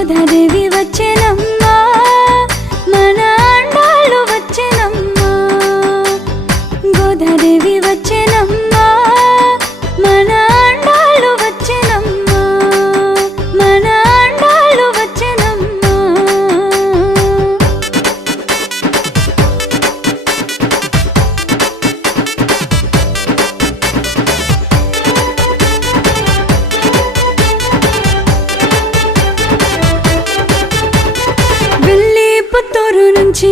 గోదాదేవి వచ్చెనమ్మా మన అండాలు వచ్చెనమ్మా గోదాదేవి వచ్చెనమ్మా మన అండాలు వచ్చెనమ్మా మన అండాలు వచ్చెనమ్మా పుత్తూరు నుంచి